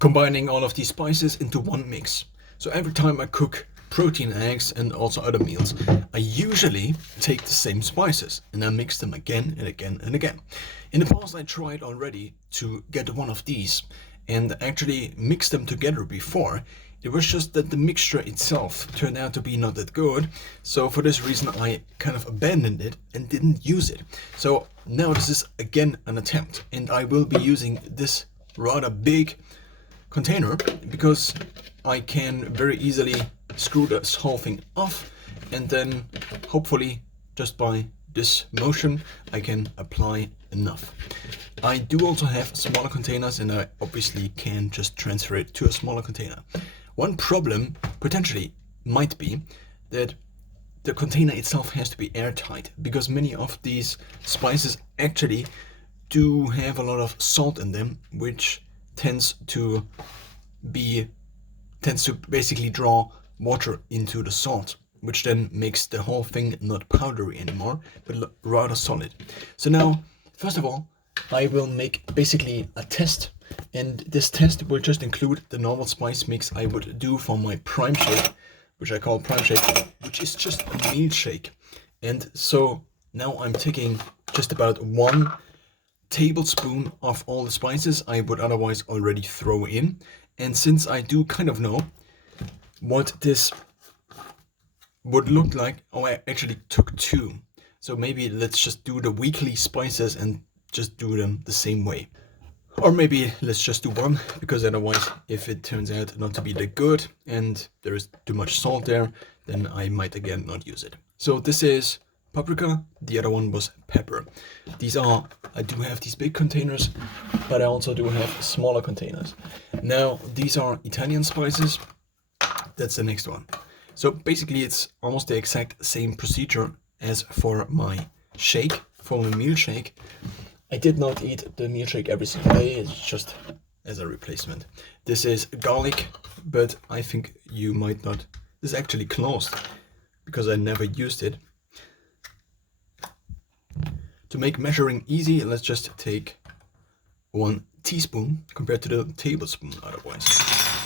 combining all of these spices into one mix. So every time I cook protein eggs and also other meals, I usually take the same spices and I mix them again and again and again. In the past I tried already to get one of these and actually mix them together before. It was just that the mixture itself turned out to be not that good, so for this reason I kind of abandoned it and didn't use it. So now this is again an attempt, and I will be using this rather big container because I can very easily screw this whole thing off, and then hopefully just by this motion I can apply enough. I do also have smaller containers and I obviously can just transfer it to a smaller container. One problem potentially might be that the container itself has to be airtight, because many of these spices actually do have a lot of salt in them, which tends to basically draw water into the salt, which then makes the whole thing not powdery anymore, but rather solid. So now, first of all, I will make basically a test, and this test will just include the normal spice mix I would do for my prime shake, which I call prime shake, which is just a meal shake. And so now I'm taking just about 1 tablespoon of all the spices I would otherwise already throw in. And since I do kind of know what this would look like, oh, I actually took 2. So maybe let's just do the weekly spices and just do them the same way. Or maybe let's just do 1, because otherwise if it turns out not to be that good and there is too much salt there, then I might again not use it. So this is paprika, the other one was pepper. I do have these big containers, but I also do have smaller containers. Now these are Italian spices, that's the next one. So basically it's almost the exact same procedure as for my shake, for my meal shake. I did not eat the meal shake every single day, it's just as a replacement. This is garlic, but I think you might not. This is actually closed because I never used it. To make measuring easy, let's just take 1 teaspoon compared to the tablespoon otherwise.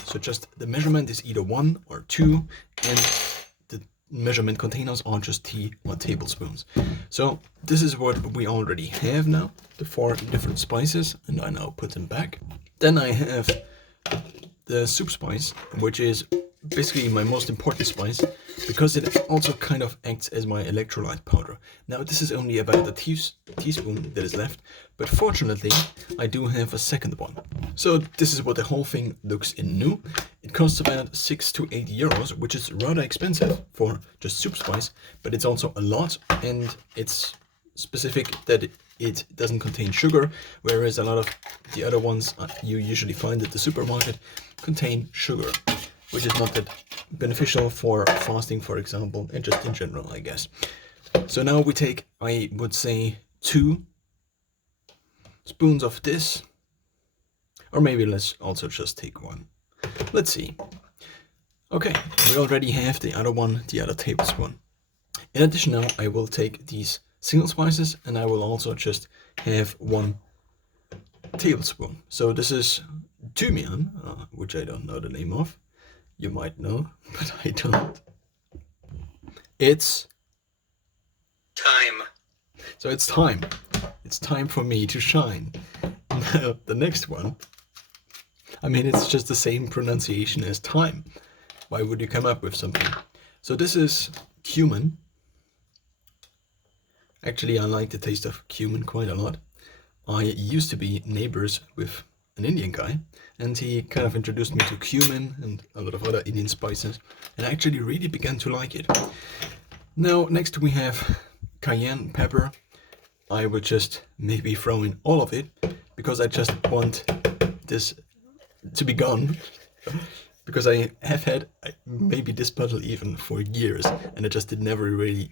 So just the measurement is either 1 or 2, and the measurement containers are just tea or tablespoons. So this is what we already have now, the 4 different spices, and I now put them back. Then I have the soup spice, which is basically my most important spice because it also kind of acts as my electrolyte powder. Now this is only about a teaspoon that is left, but fortunately I do have a second one. So this is what the whole thing looks in new. It costs about 6 to 8 euros, which is rather expensive for just soup spice, but it's also a lot, and it's specific that it doesn't contain sugar, whereas a lot of the other ones you usually find at the supermarket contain sugar, which is not that beneficial for fasting, for example, and just in general, I guess. So now we take, I would say, 2 spoons of this, or maybe let's also just take 1. Let's see. Okay, we already have the other one, the other tablespoon. In addition now, I will take these single spices and I will also just have 1 tablespoon. So this is thymian, which I don't know the name of. You might know, but I don't. It's Time. So it's time. It's time for me to shine. Now, the next one, I mean, it's just the same pronunciation as time. Why would you come up with something? So this is cumin. Actually, I like the taste of cumin quite a lot. I used to be neighbors with an Indian guy, and he kind of introduced me to cumin and a lot of other Indian spices, and I actually really began to like it. Now, next we have cayenne pepper. I would just maybe throw in all of it, because I just want this to be gone. Because I have had maybe this bottle even for years, and I just did never really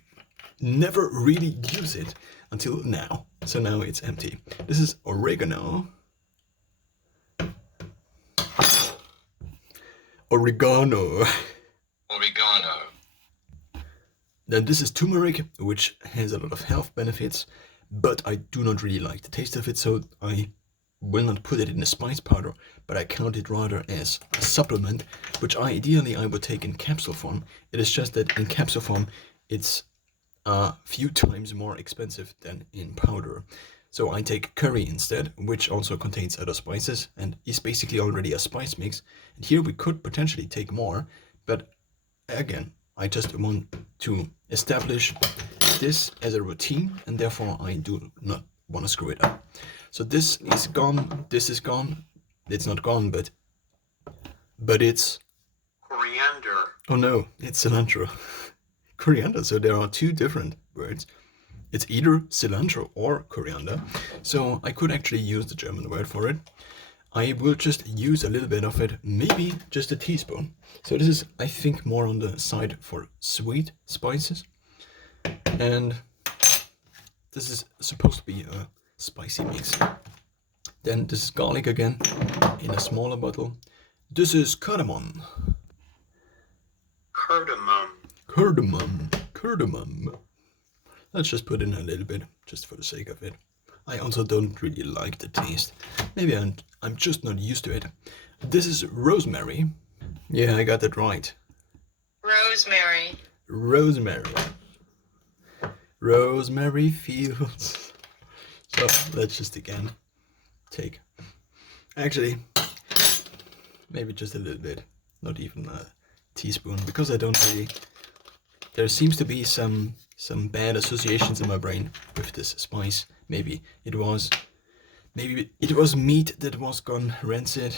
use it until now. So now it's empty. This is oregano. Oregano. Then this is turmeric, which has a lot of health benefits, but I do not really like the taste of it, so I will not put it in a spice powder, but I count it rather as a supplement, which ideally I would take in capsule form. It is just that in capsule form, it's a few times more expensive than in powder. So I take curry instead, which also contains other spices and is basically already a spice mix. And here we could potentially take more, but again, I just want to establish this as a routine, and therefore I do not want to screw it up. So this is gone, this is gone. It's not gone, but it's... coriander, Oh no, it's cilantro. Coriander, so there are two different words. It's either cilantro or coriander, so I could actually use the German word for it. I will just use a little bit of it, maybe just a teaspoon. So this is, I think, more on the side for sweet spices. And this is supposed to be a spicy mix. Then this is garlic again, in a smaller bottle. This is cardamom. Cardamom. Let's just put in a little bit, just for the sake of it. I also don't really like the taste. Maybe I'm just not used to it. This is rosemary. Yeah, I got that right. Rosemary fields. So let's just again take, actually, maybe just a little bit, not even a teaspoon, because I don't really, there seems to be some bad associations in my brain with this spice. Maybe it was meat that was gone rancid.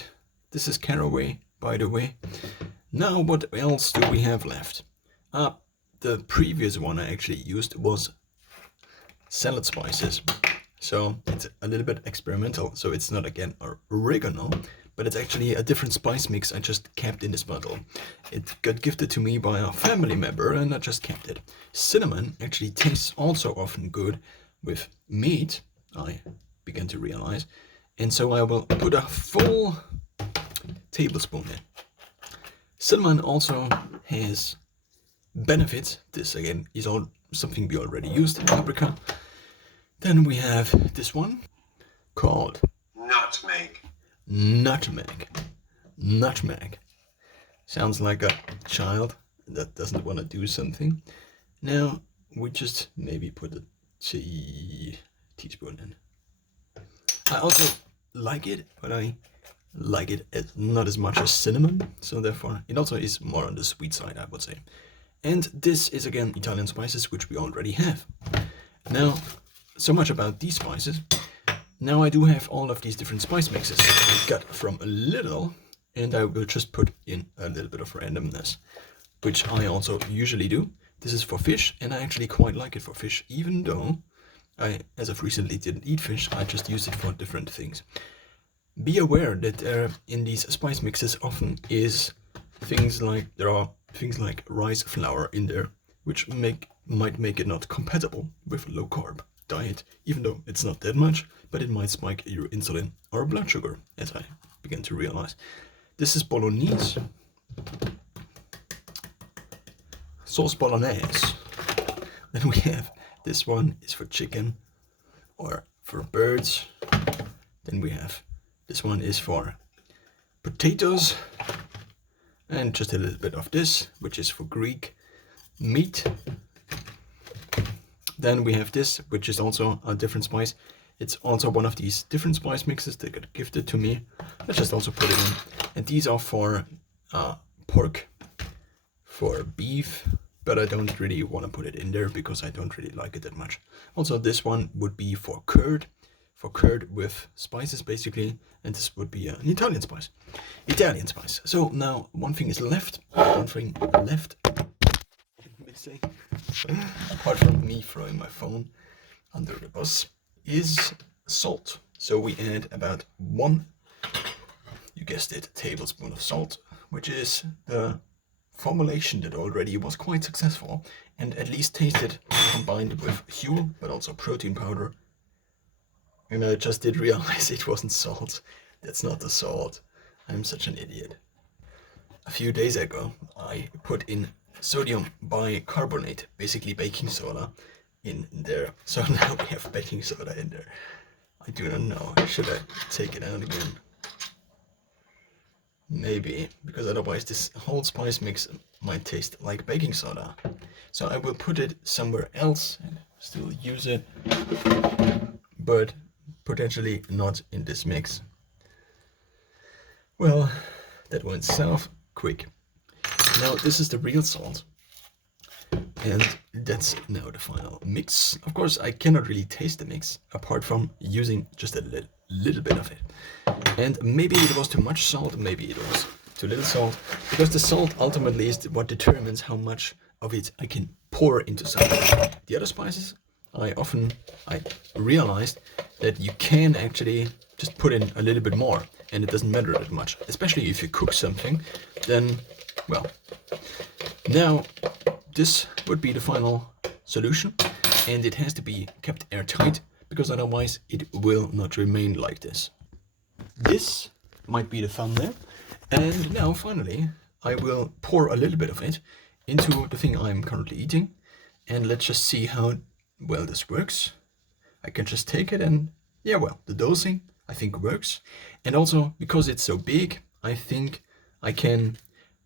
This is caraway, by the way. Now what else do we have left? The previous one I actually used was salad spices. So it's a little bit experimental. So it's not again oregano, but it's actually a different spice mix I just kept in this bottle. It got gifted to me by a family member and I just kept it. Cinnamon actually tastes also often good with meat, I began to realize. And so I will put a full tablespoon in. Cinnamon also has benefits. This again is all something we already used, paprika. Then we have this one called nutmeg. Sounds like a child that doesn't want to do something. Now we just maybe put a teaspoon in. I also like it, but I like it as not as much as cinnamon, so therefore it also is more on the sweet side, I would say. And this is again Italian spices, which we already have. Now, so much about these spices. Now I do have all of these different spice mixes I got from Lidl, and I will just put in a little bit of randomness, which I also usually do. This is for fish, and I actually quite like it for fish, even though I, as of recently, didn't eat fish. I just use it for different things. Be aware that in these spice mixes often is there are things like rice flour in there, which might make it not compatible with a low carb diet, even though it's not that much, but it might spike your insulin or blood sugar, as I began to realize. This is bolognese. Sauce bolognese. Then we have this one is for chicken or for birds. Then we have this one is for potatoes, and just a little bit of this, which is for Greek meat. Then we have this, which is also a different spice. It's also one of these different spice mixes that got gifted to me. Let's just also put it in. And these are for pork, for beef, but I don't really want to put it in there because I don't really like it that much. Also, this one would be for curd with spices basically, and this would be an Italian spice. So now one thing is left. Missing. Apart from me throwing my phone under the bus, is salt. So we add about one, you guessed it, tablespoon of salt, which is the formulation that already was quite successful and at least tasted combined with Huel, but also protein powder. And I just did realize it wasn't salt. That's not the salt. I'm such an idiot. A few days ago, I put in sodium bicarbonate, basically baking soda, in there. So now we have baking soda in there. I do not know. Should I take it out again? Maybe, because otherwise this whole spice mix might taste like baking soda. So I will put it somewhere else and still use it, but potentially not in this mix. Well, that went south quick. Now this is the real salt. And that's now the final mix. Of course, I cannot really taste the mix apart from using just a little bit of it. And maybe it was too much salt, maybe it was too little salt, because the salt ultimately is what determines how much of it I can pour into something. The other spices, I realized that you can actually just put in a little bit more and it doesn't matter that much, especially if you cook something. Then, well, now this would be the final solution, and it has to be kept airtight because otherwise it will not remain like this. This might be the thumbnail, and now finally I will pour a little bit of it into the thing I'm currently eating, and let's just see how well this works. I can just take it and yeah, well, the dosing I think works, and also because it's so big, I think I can.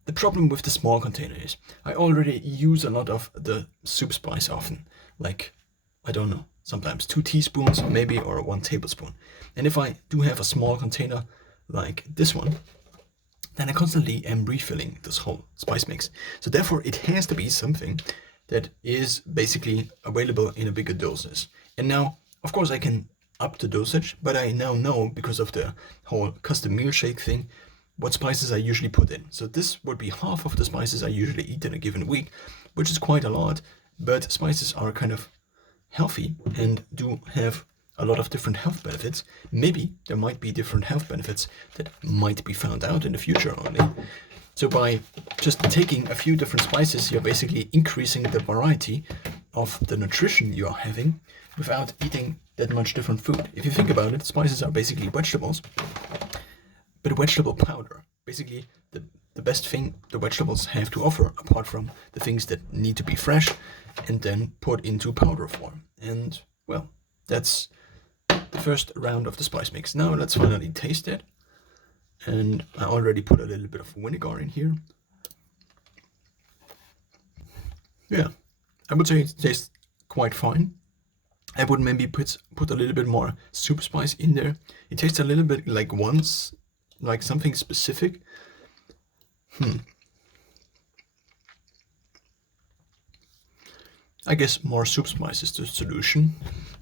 The problem with the small container is I already use a lot of the soup spice often, like, I don't know, sometimes 2 teaspoons maybe, or 1 tablespoon. And if I do have a small container like this one, then I constantly am refilling this whole spice mix. So therefore it has to be something that is basically available in a bigger doses. And now, of course, I can up the dosage, but I now know, because of the whole custom meal shake thing, what spices I usually put in. So this would be half of the spices I usually eat in a given week, which is quite a lot, but spices are kind of healthy and do have a lot of different health benefits. Maybe there might be different health benefits that might be found out in the future only. So by just taking a few different spices, you're basically increasing the variety of the nutrition you are having without eating that much different food. If you think about it, spices are basically vegetables, but vegetable powder. Basically, the best thing the vegetables have to offer, apart from the things that need to be fresh and then put into powder form. And, well, that's the first round of the spice mix. Now let's finally taste it. And I already put a little bit of vinegar in here. Yeah, I would say it tastes quite fine. I would maybe put a little bit more soup spice in there. It tastes a little bit like something specific. I guess more soup spice is the solution.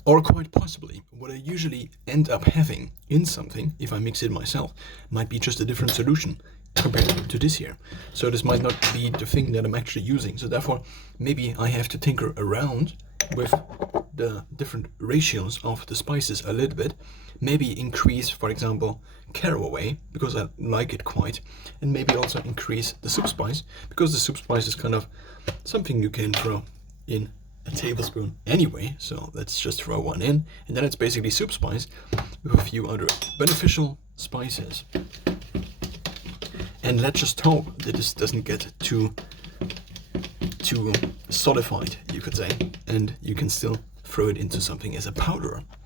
Or quite possibly, what I usually end up having in something, if I mix it myself, might be just a different solution compared to this here. So this might not be the thing that I'm actually using. So therefore, maybe I have to tinker around with the different ratios of the spices a little bit. Maybe increase, for example, caraway, because I like it quite, and maybe also increase the soup spice, because the soup spice is kind of something you can throw in a tablespoon anyway, so let's just throw one in, and then it's basically soup spice with a few other beneficial spices. And let's just hope that this doesn't get too solidified, you could say, and you can still throw it into something as a powder.